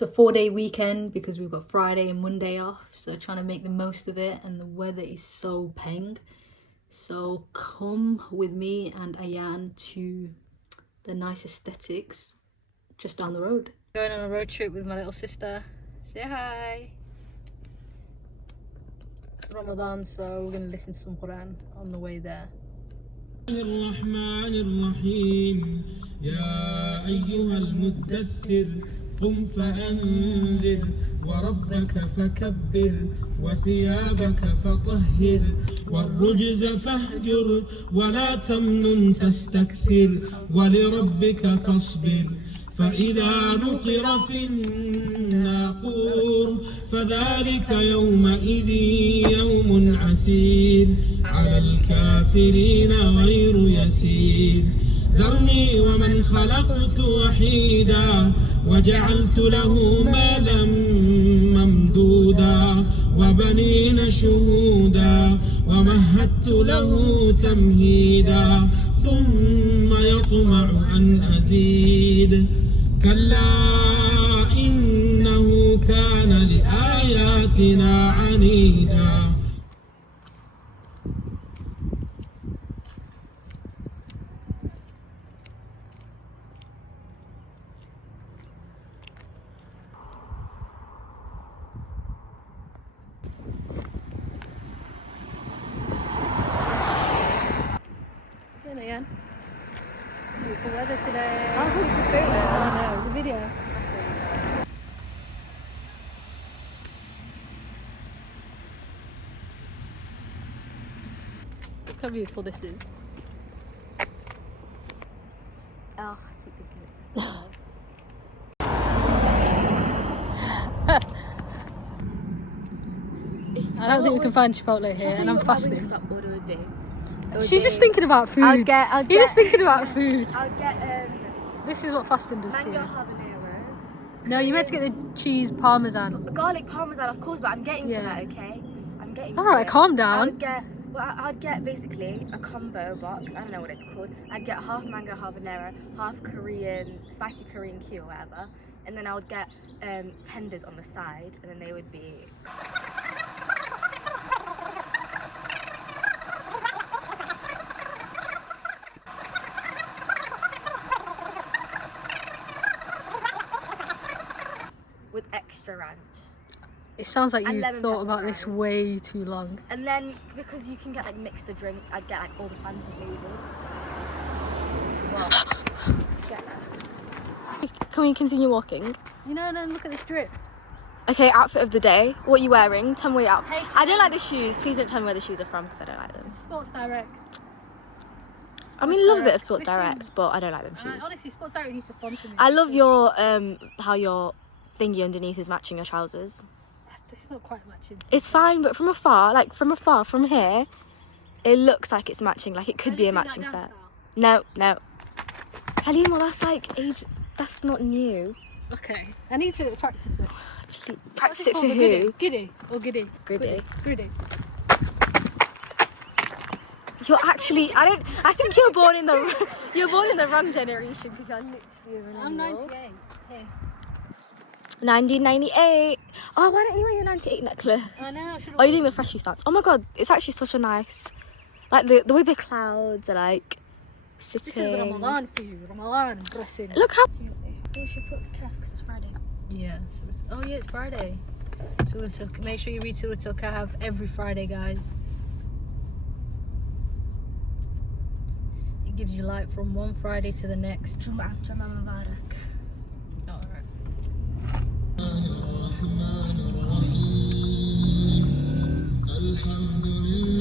It's a 4-day weekend because we've got Friday and Monday off, so trying to make the most of it, and the weather is so peng. So come with me and Ayan to the nice aesthetics just down the road. Going on a road trip with my little sister. Say hi. It's Ramadan, so we're going to listen to some Quran on the way there. الرحمن الرحيم يا أيها المدثر قم فأنذر وربك فكبر وثيابك فطهر والرجز فاهجر ولا تمنن تستكثر ولربك فاصبر فإذا نقر في الناقور فذلك يومئذ يوم عسير على الكافرين غير يسير ذرني ومن خلقت وحيدا وجعلت له مالا ممدودا وبنين شهودا ومهدت له تمهيدا ثم يطمع أن أزيد كلا إنه كان لآياتنا عنيدا. Again. Beautiful weather today. I thought it was a photo. Oh no, it was a video. That's really nice. Look how beautiful this is. Oh, I keep thinking it's a I don't think we can find Chipotle here, and I'm fasting. Stop order would be. She's just thinking about food. I'd get. You're just thinking about food. I'd get This is what fasting does to mango you. habanero. No, you meant to get the cheese parmesan. Garlic parmesan, of course, but I'm getting Yeah. to that. Okay, I'm getting. All to right, it. calm I down. would get. Well, I'd get basically a combo box. I don't know what it's called. I'd get half mango habanero, half Korean, spicy Korean Q or whatever, and then I would get tenders on the side, and then they would be. With extra ranch. It sounds like And you've lemon thought pepper about this fries. way too long. And then because you can get like mixed drinks, I'd get like all the fancy flavors. Well, just get that. Can we continue walking? You know, then look at this drip. Okay, outfit of the day. What are you wearing? Tell me what you're out. I don't like the shoes. Please don't tell me where the shoes are from because I don't like them. Sports Direct. I mean, love a bit of Direct. Sports This is- Direct, but I don't like them shoes. Honestly, Sports Direct needs to sponsor me. I love your how your thingy underneath is matching your trousers. It's not quite matching. It's fine, but from afar, from here, it looks like it's matching. Like it could be a matching set. No. Halima, that's like age. That's not new. Okay, I need to practice it. Practice it for called? who? Giddy or giddy? Griddy. Griddy. You're actually. I think you're born in the. You're born in the wrong generation because you're literally a millennial. I'm 98. Hey. 1998. Oh, why don't you wear your 98 necklace? I know, I should've Oh, you're doing the freshie stance. Oh my god, it's actually such a nice. Like the way the clouds are like sitting. This is Ramadan for you. Ramadan blessing. Look how. We should put calf because it's Friday. Yeah. So it's Friday. Make sure you read Surah Al-Kahf every Friday, guys. It gives you light from one Friday to the next. Jum'ah Mubarak. All right. الرحمن الرحيم الحمد لله